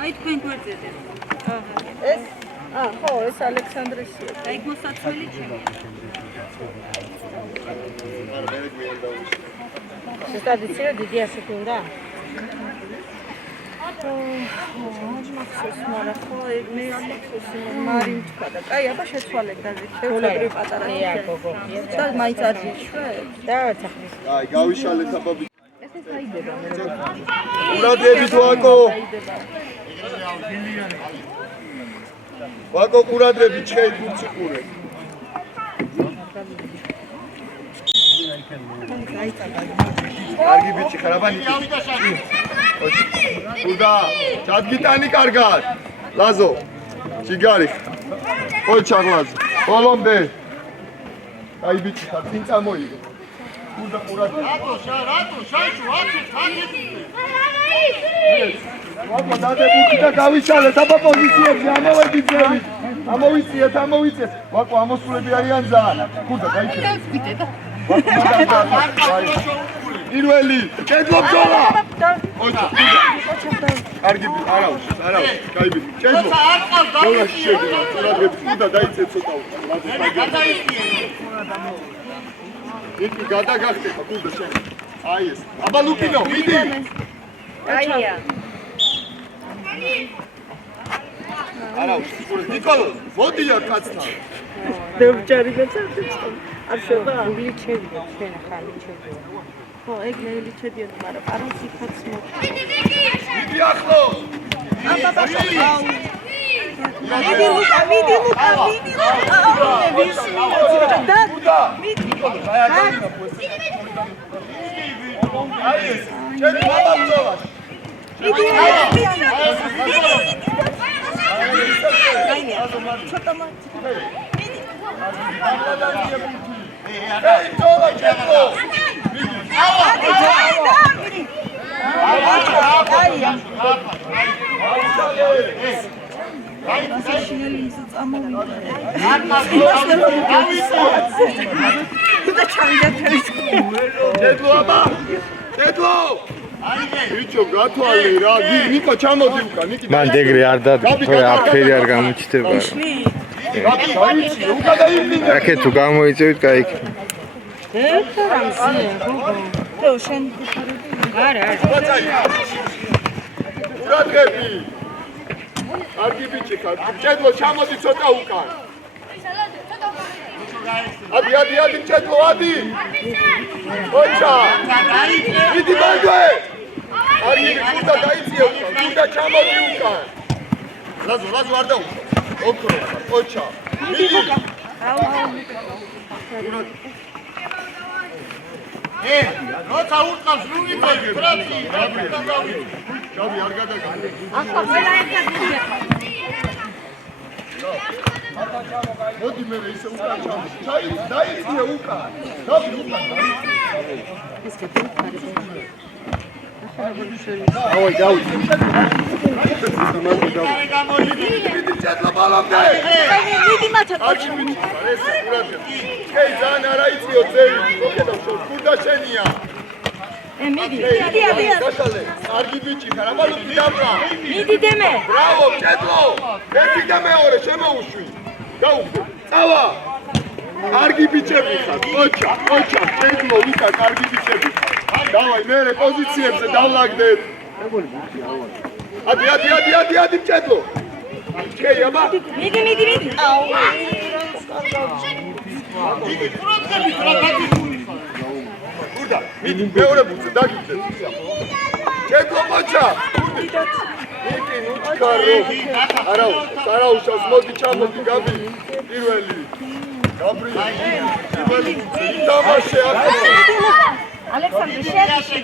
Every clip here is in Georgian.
Այդ քույն գործել է։ Էս, ხო, էս Ալեքսանդրեսի է։ Այդ մոսացվելի չէ։ Esta dicere di dia seconda. მახსოვს, მაგრამ ხო მე მახსოვს მარიმ თქვა და კაი, აბა შეცვალებდა ჩვეულებრივ პატარა. გოგო. და მაინც არ იშვებ. და თახმის. აი, გავიშალეთ აბა. ყურადღებით ვაკო. ვაკო ყურადღებით ჩხეი გულში ყურე. კარგი ბიჭი ხარ, აბა ნიკი. კუდა, ჩადგიტანი კარგად. ლაზო. ჯიგარი. ой ჩარლაზ. ბოლომდე. აი ბიჭი ხარ, წინ წამოიგე. კუდა ყურადღებით. რატო, შაიშო, აკეთე. ვაკო დადებული და გავიშალეთ აბა პოზიციებზე, ამოვიწიეთ. ვაკო ამოსულები არიან ძალიან. კუდა გაიქცე. პირველი, კედლო ბრძოლა. ოჩა. კარგი, არავის, გაიბი. კედლო. ბრძოლა შეგვიძლია. ყურადღებით კუდა დაიცე ცოტა. იქი გადაგახტება კუდა შენ. აი ეს. აბა ლუკინო, მიდი. აია. არავის, ნიკოლო, მოდია კაცთან. დევჯარი მეცადებს. არ შევა. ლიჩებია, შენ ხალი ჩებია. ხო, ეგ ლიჩებიან, მაგრამ არც იქაც მო. მიდი ახლო. აბა. მიდი ლუკა. აი ეს, შენ ბაბა ბრძოლა. მიდი. ცოტა მაჩი. ეი, ბრძოლა კედლო. კედლო. ბიჭო, გათვალე რა. ნიკო ჩამოდი უკან, ნიკი. მან დეგრე არ დადო, აფერი არ გამოჩნდება. გაიცი, უკან დაიფინე. აკეთ თუ გამოიწევით, გაიქნა. ხო, შენ არა. ყურადღები. კარგი ბიჭი ხარ. კედლო ჩამოდი ცოტა უკან. ადი, კედლო, ადი. ოჩა. მიდი ბანგვე. კარგი, კუდა დაიწიე უკან. კუდა ჩამოდი უკან. ლაზო არ დაუხო. ოქრო, ოჩა. მიდი. როცა ურყავს რუგიტები, ბრატი, ჯაბი არ გადაგა. ახლა ყველა ერთად მოდი მე ისე უკან ჩავდი. დაიწიე უკან. ჯაბი უკან. ეს კეთილი. ავი დავი. მიდი ჩატლა ბალამდე. მიდი მაჩა. აჩი მიდი. ეს ყურადღები. კეი ძალიან არ აიწიო ძევი. მოკლედ კურდა შენია. მიდი. გაშალე. კარგი ბიჭი ხარ, აბა ლუკი დაბრა. მიდი დემე. ბრავო, კედლო. ერთი და მეორე შემოუშვი. გაუგდო. წავა. კარგი ბიჭები ხარ. ოჩა, კედლო, ლუკა, კარგი ბიჭები. დავაი, მე პოზიციებზე დავლაგდეთ. ადი, კედლო. კეი, აბა. მიდი. აუ. იგი ყურადღებით რა გაგიგული ხარ. გურდა, მიდი მეორე ბუცე დაგიწევ. კედლო მოჩა. ნიკი ნუჩკარო არაუშავს მოდი ჩამოდი გაბი პირველი გაბრიელი პირველი თამაში აქ ალექსანდრე შეერჩი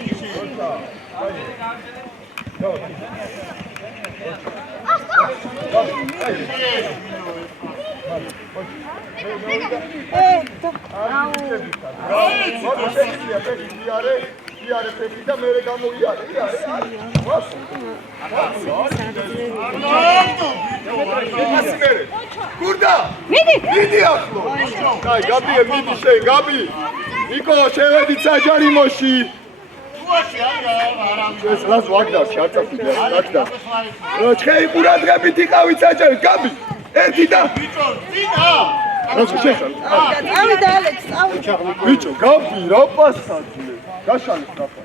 Kurda! Midi ახლა. Კაი, გაბრიელ მიდი შენ, გაბი. ნიკო, შევედით საჯარიმოში. ეს რას ვაგდარში, არ წასული, ვაგდარ. ჩხეი ყურადღებით იყავით საჯარიმოში, გაბი. ერთი და ძინა. რას შეშალ? წავიდა ალექს, წავიდა. ბიჭო, გაბი, რა პასაძე. გაშალეს რაფა.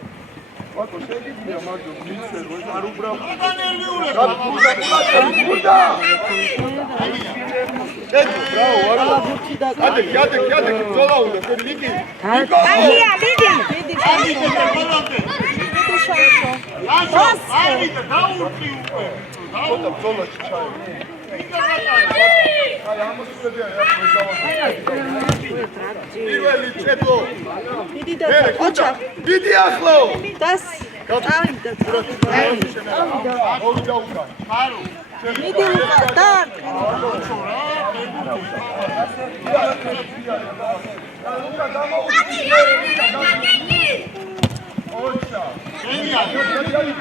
ვაკო შეგიძლია მაგდო მიცერ, არ უბრალოდ. გურდა. ეს ბრავო, არა. გადე, ზოლა უნდა, შენ ნიკი. ნიკო. აია, მიდი. ზოლაში ჩაი. პირველი ჩეთლო. მიდი და ოჩა. მიდი ახლა. დას. წავიდა. ორი და უკან. მიდი უკან და.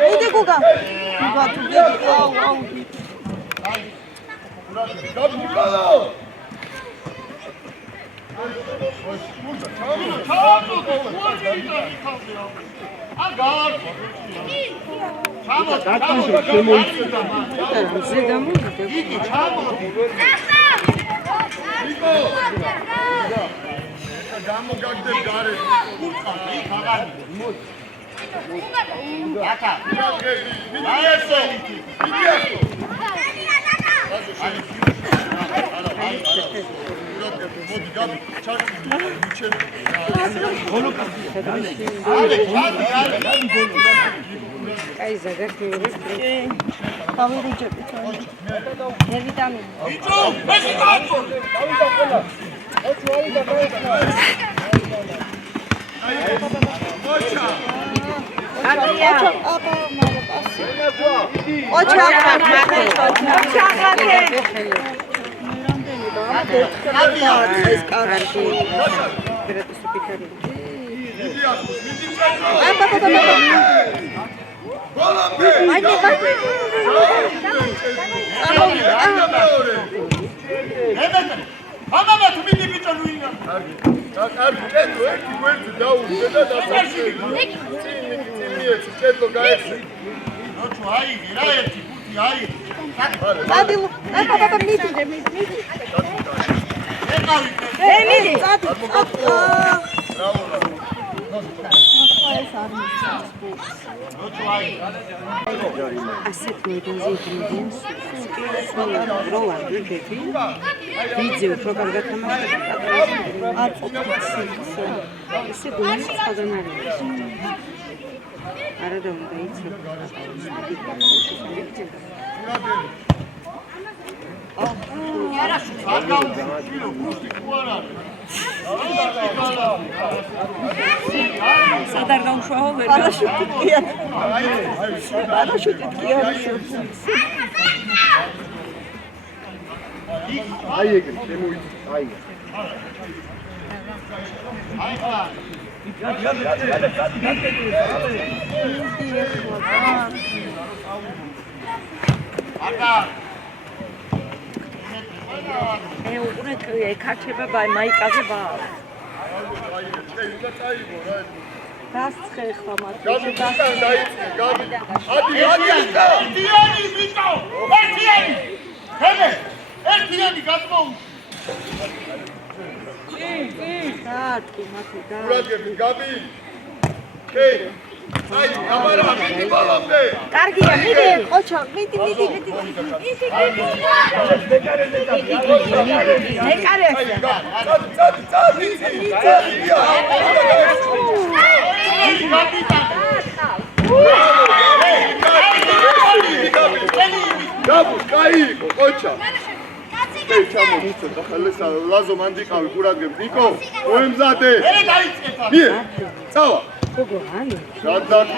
მიდი გუგა. გუგა თუ გიდი, აუ. აი ზაგარდიერი გამირიჯები თქო. ვიტამინი. ასეთ მოედანზე იდგნენ როლანდი ბები ვიძე უფრო კარგად თამაშობდა არ ყოფილი ესე გული წყალდან არის არა და უნდა იცი სადარ გამშვაო ვერ პარაშუტია. აი ეგრე, შემოიწ, აი. უყურეთ ეკარჩება მაიკაზე ბა. დასწრე ხმა მათ. გადი დაიწი, გადი. ადი. ერთიანი ბიჭო, ერთიანი. ხემე, ერთიანი გასმოუ. დაარტყი მათი და. ურაგები, გადი. ჰეი. აი, აბარა, მიდი ბოლომდე. კარგია, მიდი, ყოჩა, მიდი. ეკარე. დაბუს, კაი იყო, ყოჩა. Ei, ჩამოვიცე, ახლა ლაზო მანდიყავი ყურადღებ. ნიკო, მოემზადე. მე დაიწყეთ. მie, წავა. გოგო, ანუ.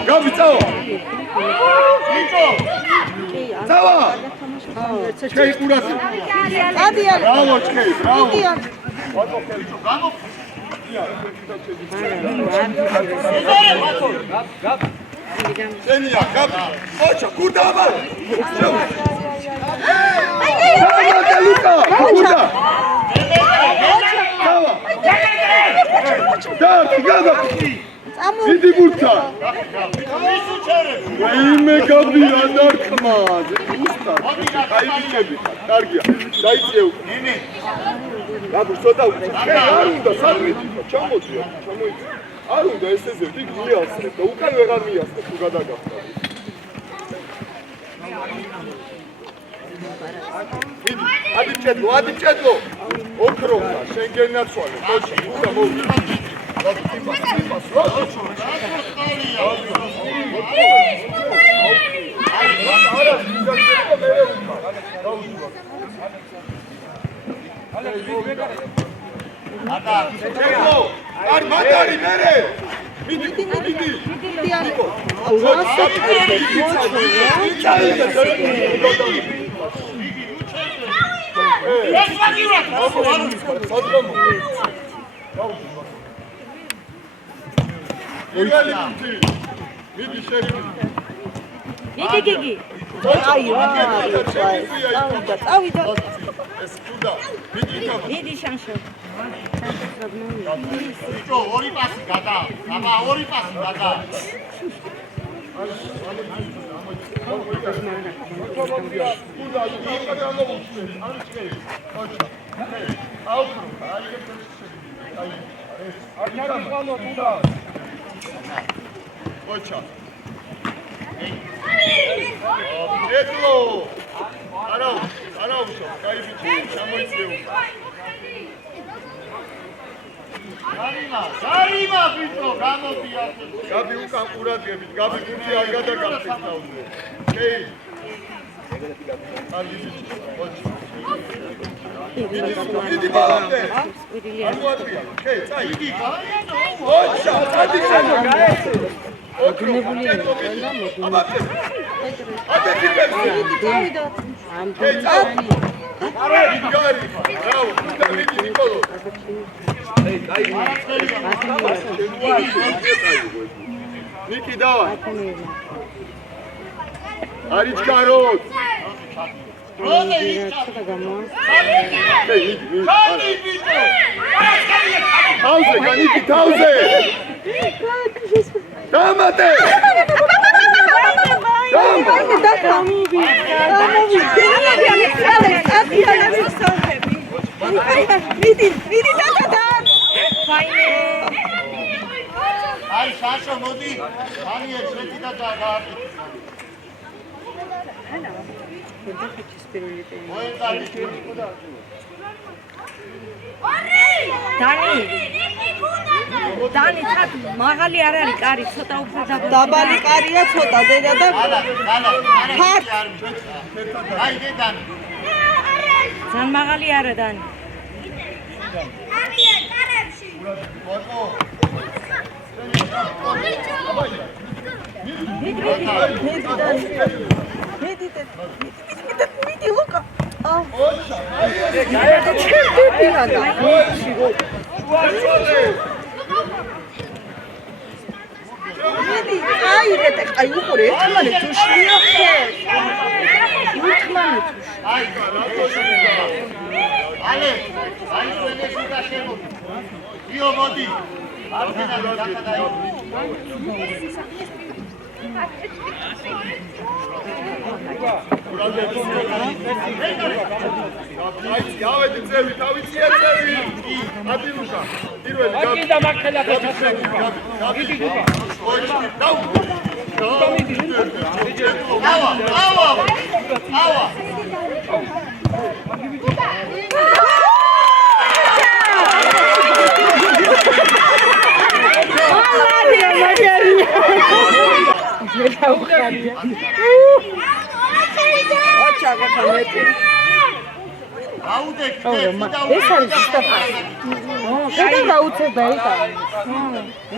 გაბი წავა. ნიკო. წავა. ჩქეი ყურადღებ. ადიან ბრავო, ჩქეი, ბრავო. გამო. შენია, გაბი. ყოჩა, გუდაბა. Luca! Luca! Brava! Dai, gada! Vidi burta! Ime gabi andar kmaz. Usta. Ai bichebi. Dargia. Daitseu. Nini. Gabi, sota uchi. Arunda sadreti. Chamozia. Chamoitsi. Arunda eseze vig miasne. Da ukan vegan miasne tu gadagafta. ადიჭედლო ოქროა შენგენ ნაცვალე ხოჩი უნდა მოვიდა არ მანდარი მერე მიდი ნიკო ეს მაგივრად მიდი შეფი მიდი გიგი ავიდა ეს კუდა მიდი იქა მიდი შანშო ნიკო ორი პასი გადა აბა ორი პასი გადა გარიმა ბიჭო გამოდია გაბი უკან ყურადღებით გაბი გუნდი არ გადაგახსენს თავზე ეი მიდი ბალამდე არ მოატრია ეი წაი იგი ოჩა წადიშენო გაეცე ოქრონებული აბა აბეთი პერსი ავიდა ეი წაი არა გარი ბრავო და მიდი ნიკოლო Niki давай. Arichkarot. Tauze, Niki, tauze. Damate. აი შაშო მოდი ანიერ შედი და გააკეთე დანი თან მაღალი არ არის კარი ცოტა უფრო დაბალი კარია ცოტა დედა და ფართ აი დედანი ძალიან მაღალი არა დანი მიდი ლუკა მიდი აირეთე აი უყურე ერთმანე თუშია ერთმანე აი რატო შემიძლია ალე აი შენესი და შემოდი იო მოდი გავედი წევი, თავიცია წევი. ადი ლუკა. პირველი გავი. და მაგხელა გასაცნობი. ავა. აჩა ეს არის სტაფასი. კიდე გაუწევ დაიტანა.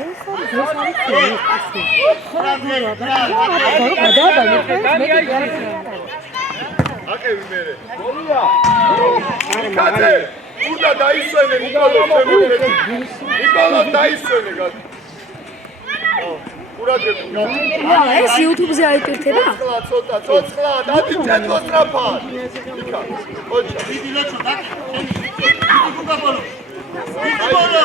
ეს არის ასი. აკევი მერე. კაცე, უნდა დაისვენე ნიკოლოს შემოგვედი. ნიკოლოს დაისვენე კაცე. ყურადღებით კაცე. ეს YouTube-ზე აიკეთე რა? ცოცხლა, დადი წეთო სწრაფად. იქა. ოჩა. დიდი ლოჩო და შენი გუგაბოლო. გუგაბოლო.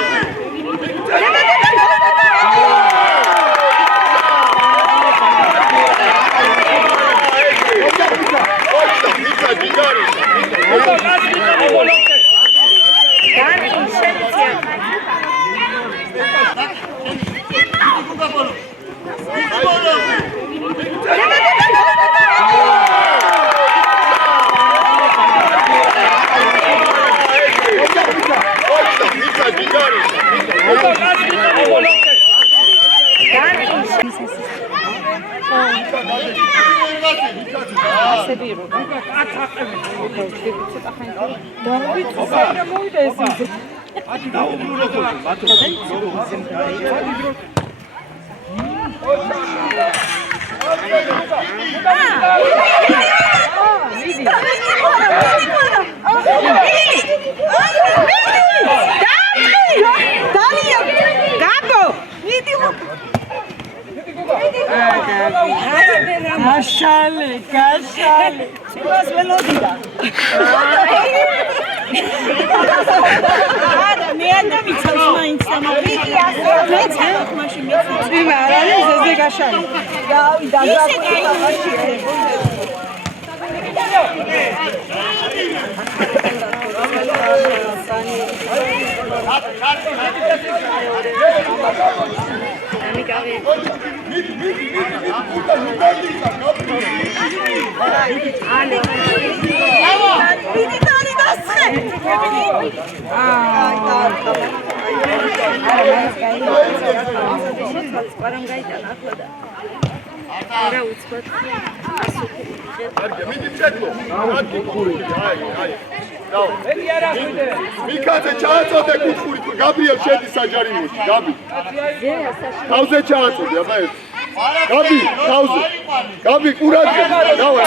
Gashale. Simas melodida. Ara, me anda mitsავს მაინც ამოვიდი ასე. მე ცალკ მაშინ მიცავს. ვიმა არ არის ესე გაშალი. გავიდა გაკეთდა მაშინ. მიკაცე ჩააწოდე კუთხურით, გაბრიელ შედი საჯარიმოში, გაბი. თავზე ჩააწოდე, აბა ეს. გაბი, თავზე. გაბი, ყურადღებით, დავა.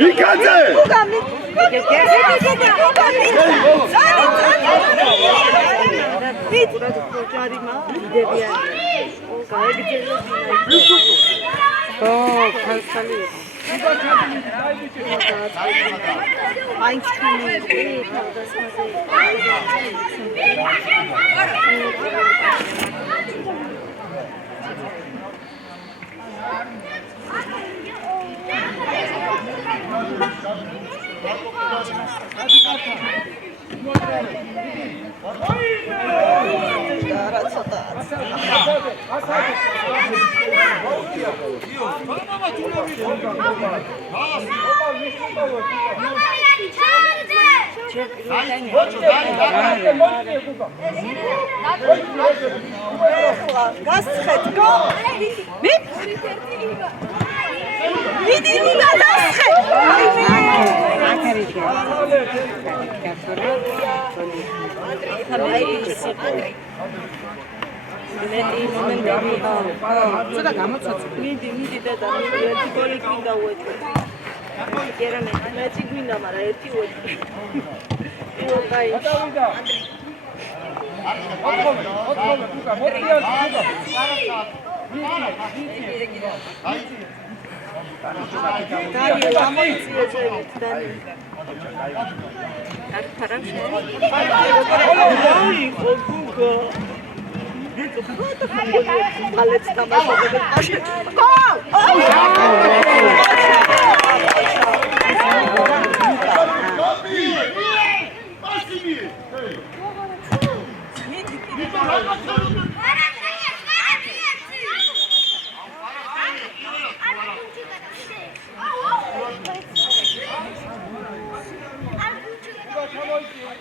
მიკაცე!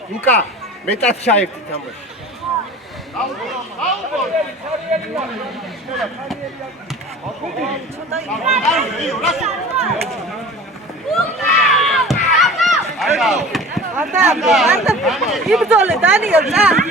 Luka, მეტად ჩაერთით ამბობ. იბრძოლე დანიელ წადი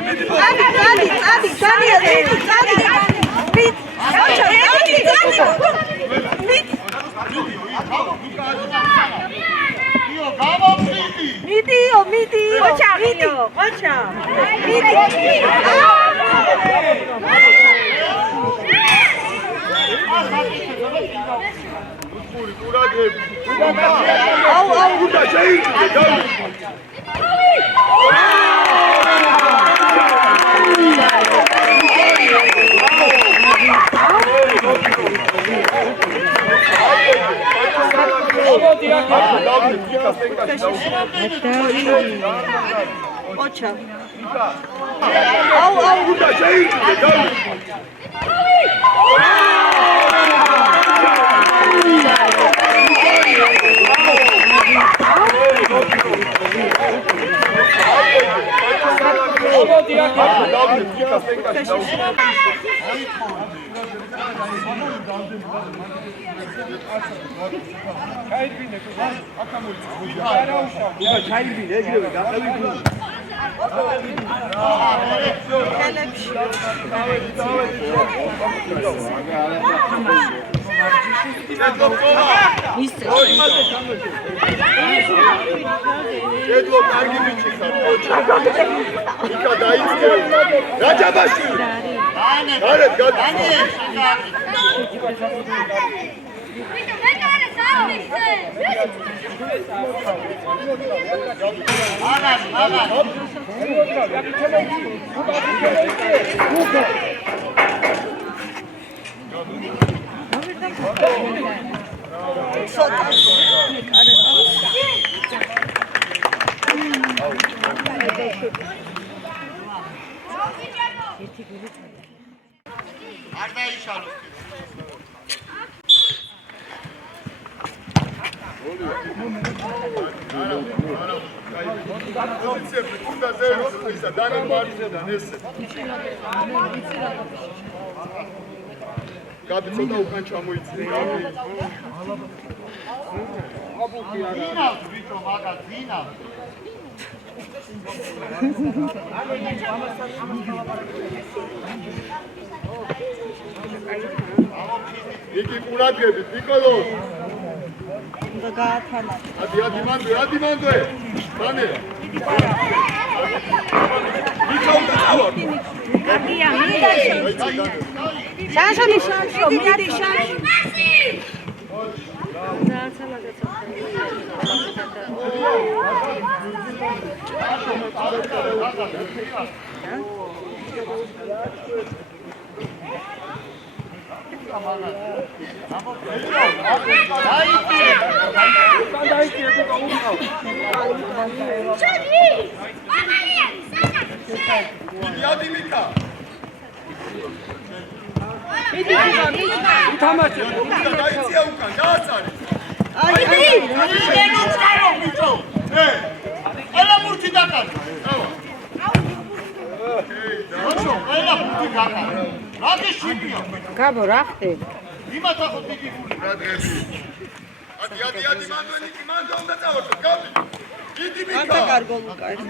Ocha. Gabitsota ukან ჩამოიწია. დინავ ვიტო მაგას დინავ. იგი ყურადღებით ნიკოლოს. უნდა გაათანა. ადი მანდვე. მანე. ნიკოლოს დავა. შაშო მიდი შაშო Gabo, რა ხდები? იმათა ხო დიდი გული. ადი მანდო უნდა წავართო, გაბი. დიდი მიკა. ანტა კარგო ლუკა ეს.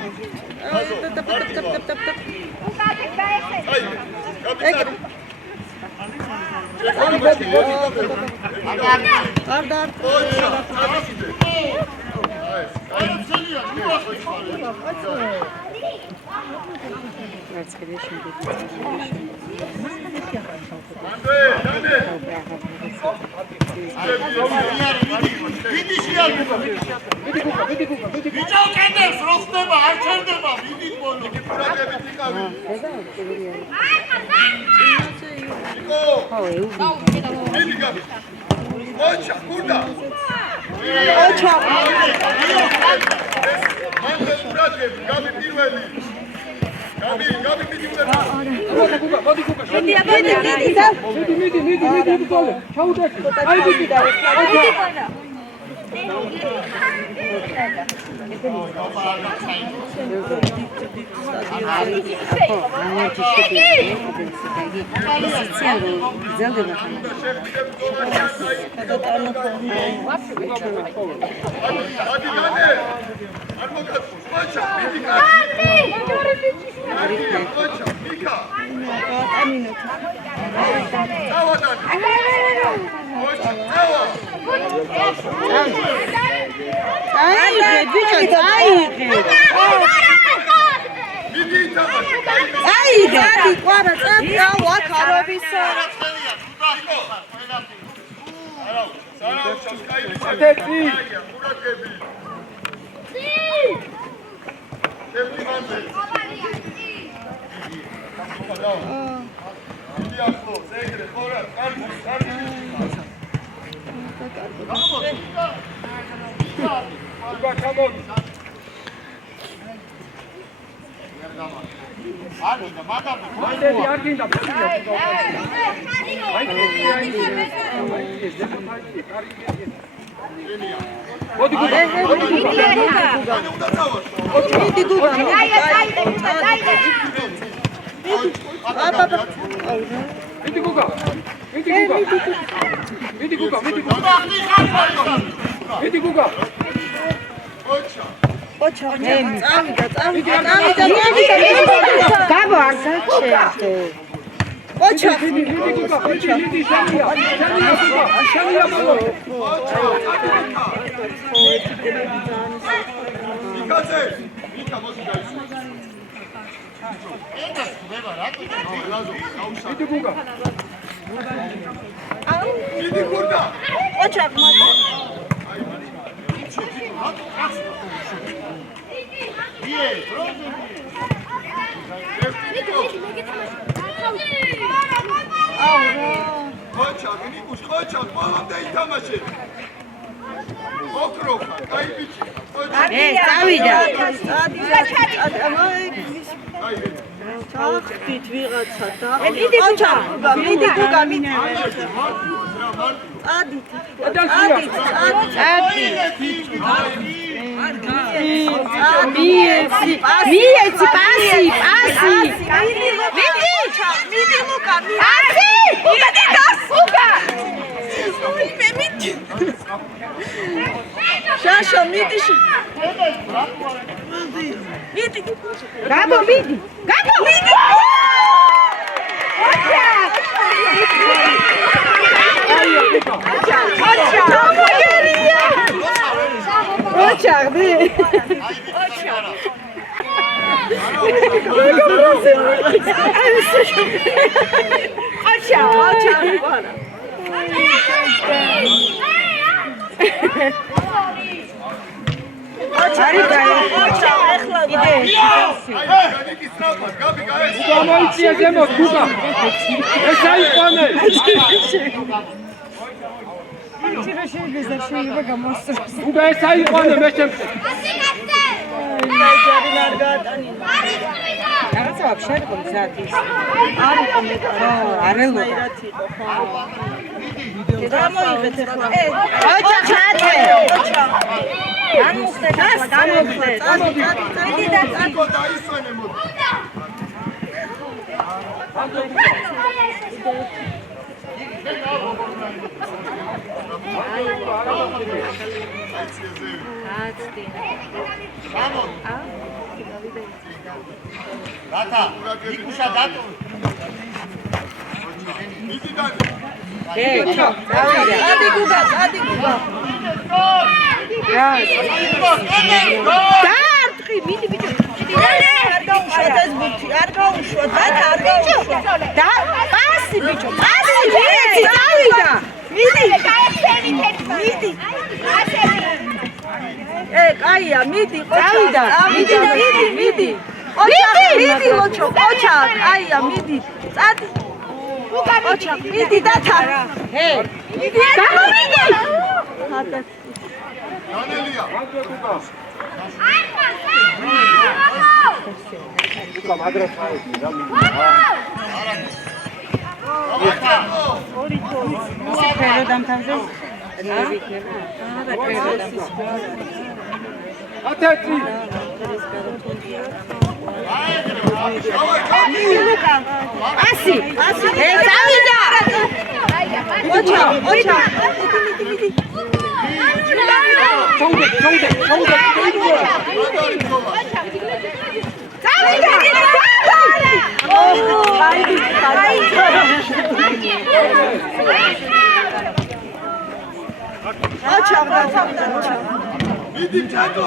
მიდი ჩატო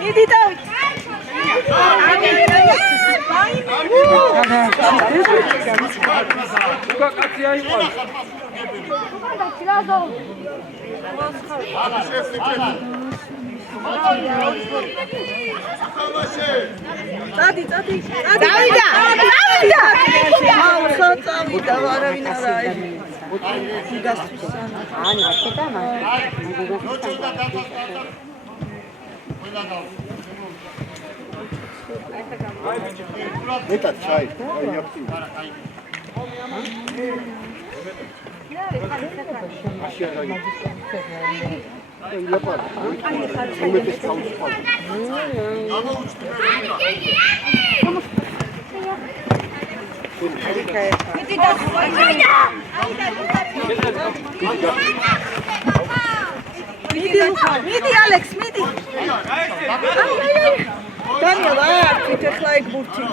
მიდი დავით მეტად ჩაი იაფტი მიდი ალექს მიდი დანიელ არ ქეთქლა ეგ ბურთი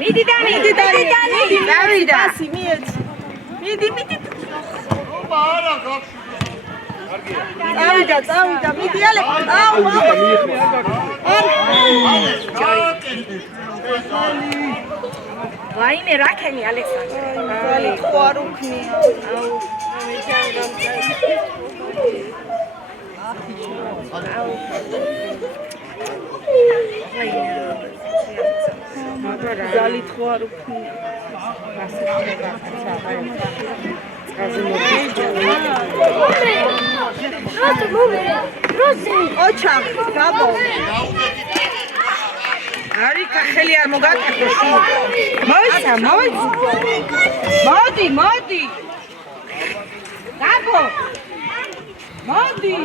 მიდი დანი დავიდა მიდი წავიდა მიდი ალექს ვაიმე რაკენი ალექსანდრე ხო არ უქმნია ძალით ხო არ უქმნია ოჩა გაბო არიქა ხელი არ მოგაკეთო მოდი გაბო მოდი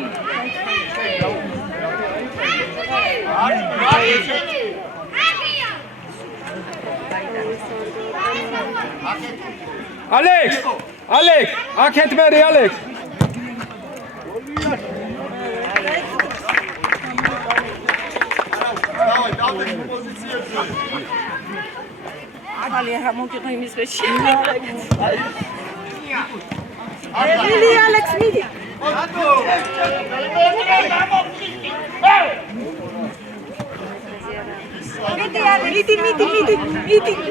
ალექ აქეთ მერი ალექ დავდე პოზიციებზე ახალი რა მოგიყო იმის ქვეშ მიდი ალექს მიდი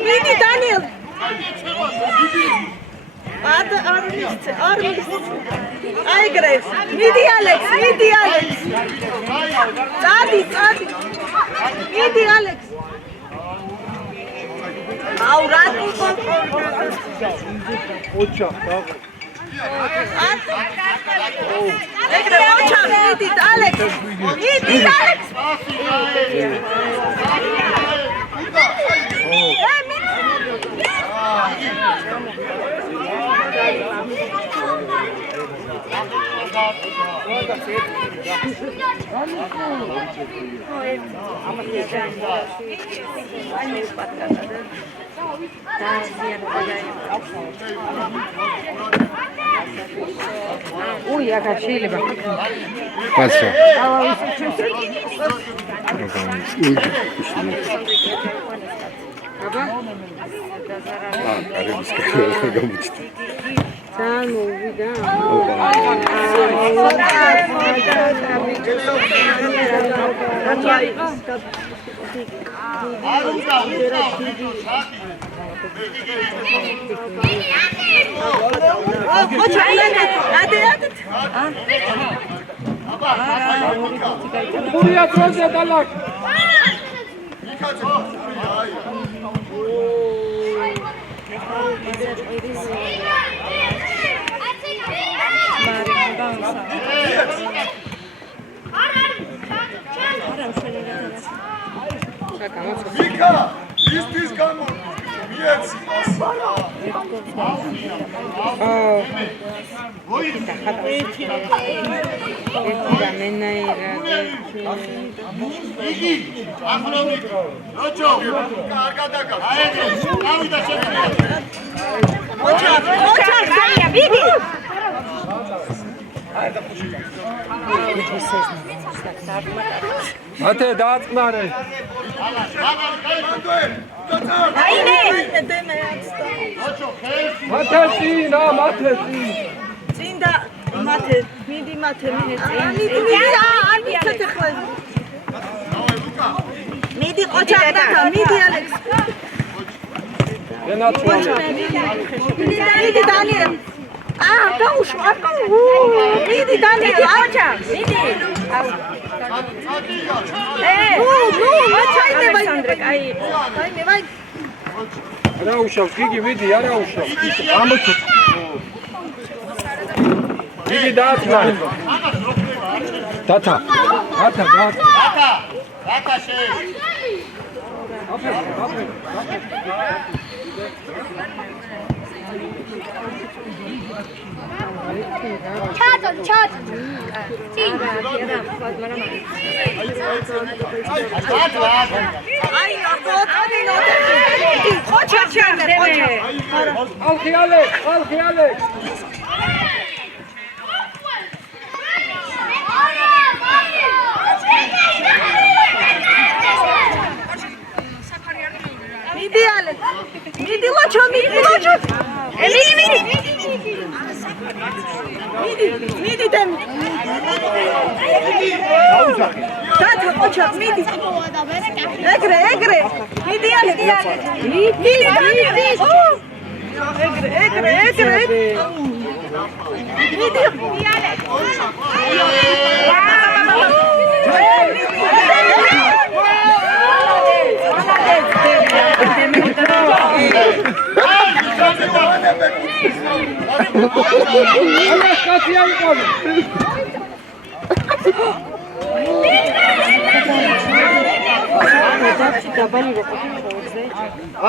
მიდი დანიელ არ აიგრეს მიდი ალექს წადი მიდი ალექს აუ რატო ოჩა ეგრე ოჩა მიდი ალექს უი, აქ შეიძლება. Passa. აბა? Are miscă gamucite. ძალიან მოვიდა. Buraya troze dalak. Mika, ისთვის გამო იგი ახლოვით როჩო კარგად აკა აეძე გავიდა შეგვიძლია ოჩა მიდი მათე დააწნარე აინე დემე როჩო ხელში მათე წინა მათე წინდა მათე მიდი მათე მიდი არ მიცეთე მიდი ყოჩა და მიდი ალექს მიდი დანიელ გაუშვა მიდი დანიელ ყოჩა მიდი აჩაინე ვაი აინე ვაი არა უშავს გიგი მიდი არა უშავს ამოჩო გიგი დააწნარე დათა შე ჩატ აი ყოჩა ალხიალე მიდი ალე მიდი ლოჩო მიდი დემ დათა ყოჩა მიდი ეგრე მიდი ალე მიდი ეგრე მიდი ალე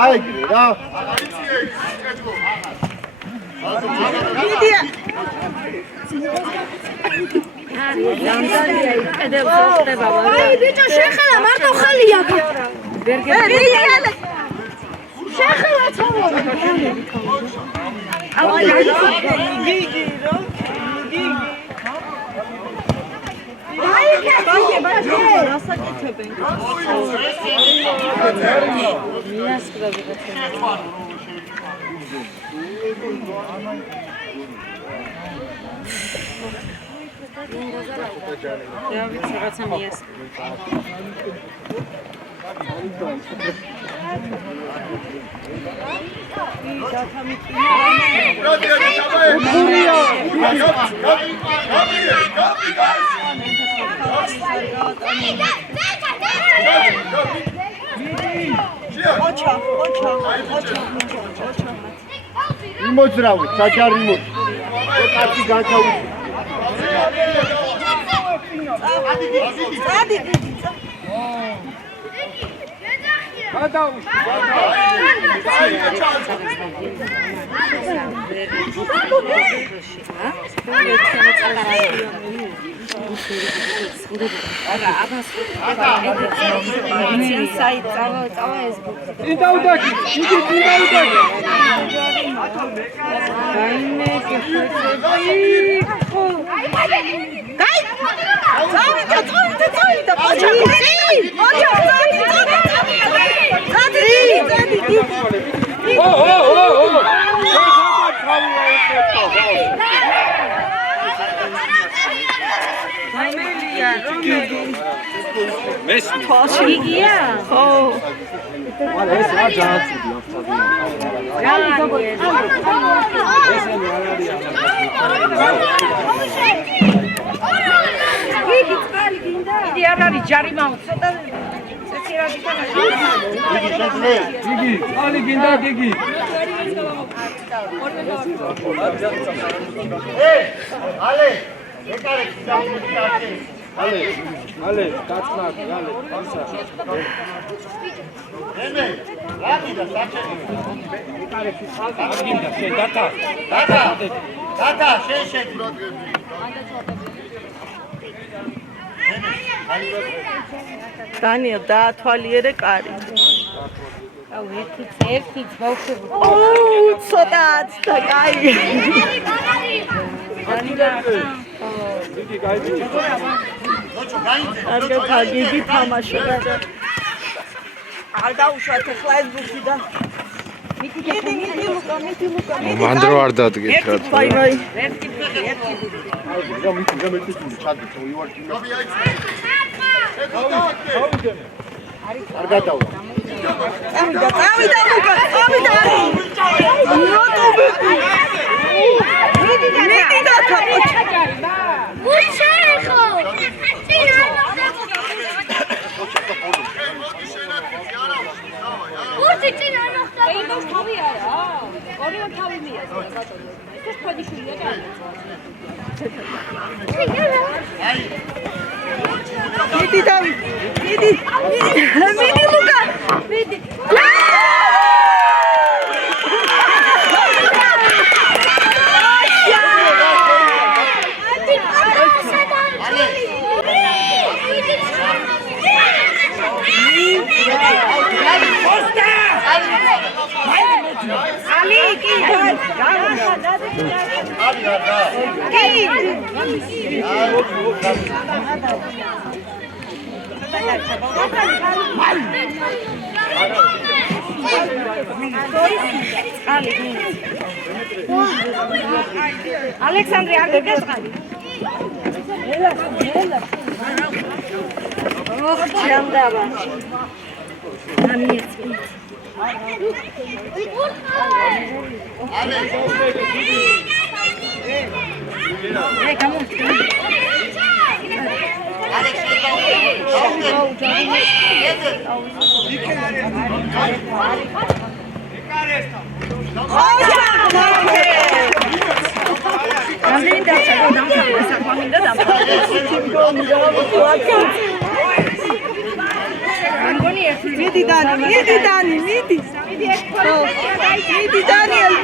აი რა აი ბიჭო შეხელა მარტო ხალია მიდი ალე შეხელა ცალო გიგი რასაკეთებენ რა ვიცი რაღაცა მიას იმოძრავი საჯარი მოდი კაცი განთავი გიგია? ხო. არა ეს რა ძააცუდი იგი არ არის ჯარი მაუც ცოტა წესი რა გიქნა გიგი ალი გინდა გიგი ალე ეკარე გზავნილი აკე ალე Ale, dacnak, ale, pisa. Eme, ragida, sačekaj. Agimda, še, data. Data, še. დანიელ დაათვალიერე კარი. აუ ერთი ბავშვები. ცოტაც და კაი. დიდი გაიჭი. არ გიგი თამაშობა. არ დაუშვათ ახლა ეს ბუქი და მიდი ლუკა. მანდრო არ დადგეთ რა თქმა უნდა. ერთი არ გადავა. წავიდა ლუკა, წავიდა. მიდი და უშეხო ურთი წინა ნახტა იმას თავი არა ორივე თავი მიეცა ბატონო ეს ფოდიშვილია და მიდი დავი მიდი ლუკა მიდი ალექსანდრე არ გიგესყარი ოხ ჩამდავა ამიეცი ე გამოდი მიდი დანი მიდი დანიელ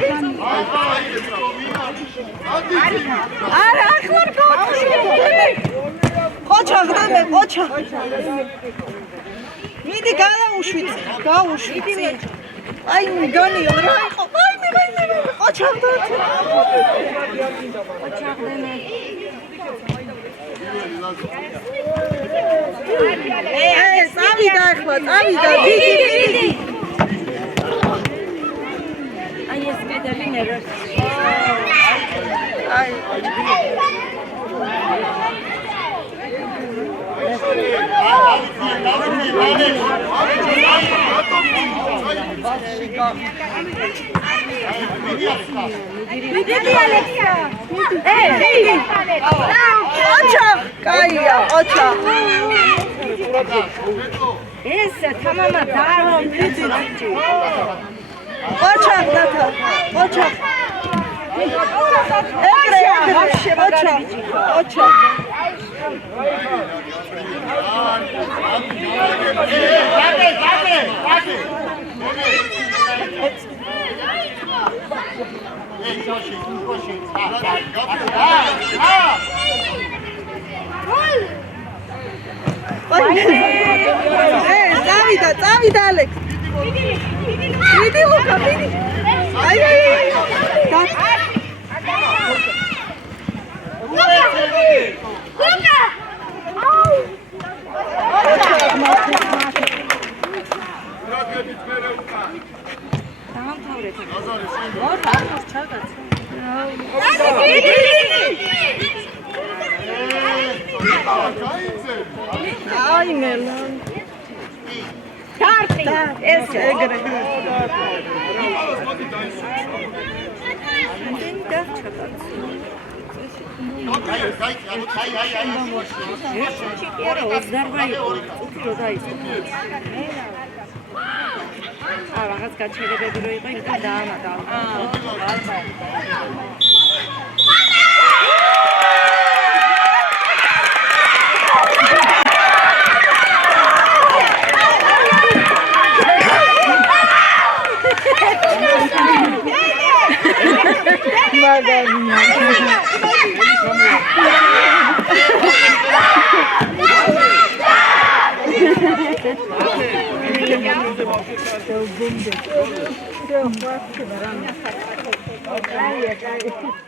არა ახლა ყოჩაღ და ყოჩა მიდი გაუშვი აი მიგონიო რა იყო აი ყოჩაღ და წავიდა ახლა დიდი აი ეს მედალი ნერვს აი მიდი ალექსა ოჩა კაია ოჩა ეს თამამა დაარო მიდი ოჩა ეგრე ოჩა წავიდა ალექს მიდი ლუკა მიდი აი ლუკა აი მელა დარტი ეს ეგრე რაღაც გაჩერებები რო იყო, იმიტომ დაამატა. გუნდები. რა ხარ? რა.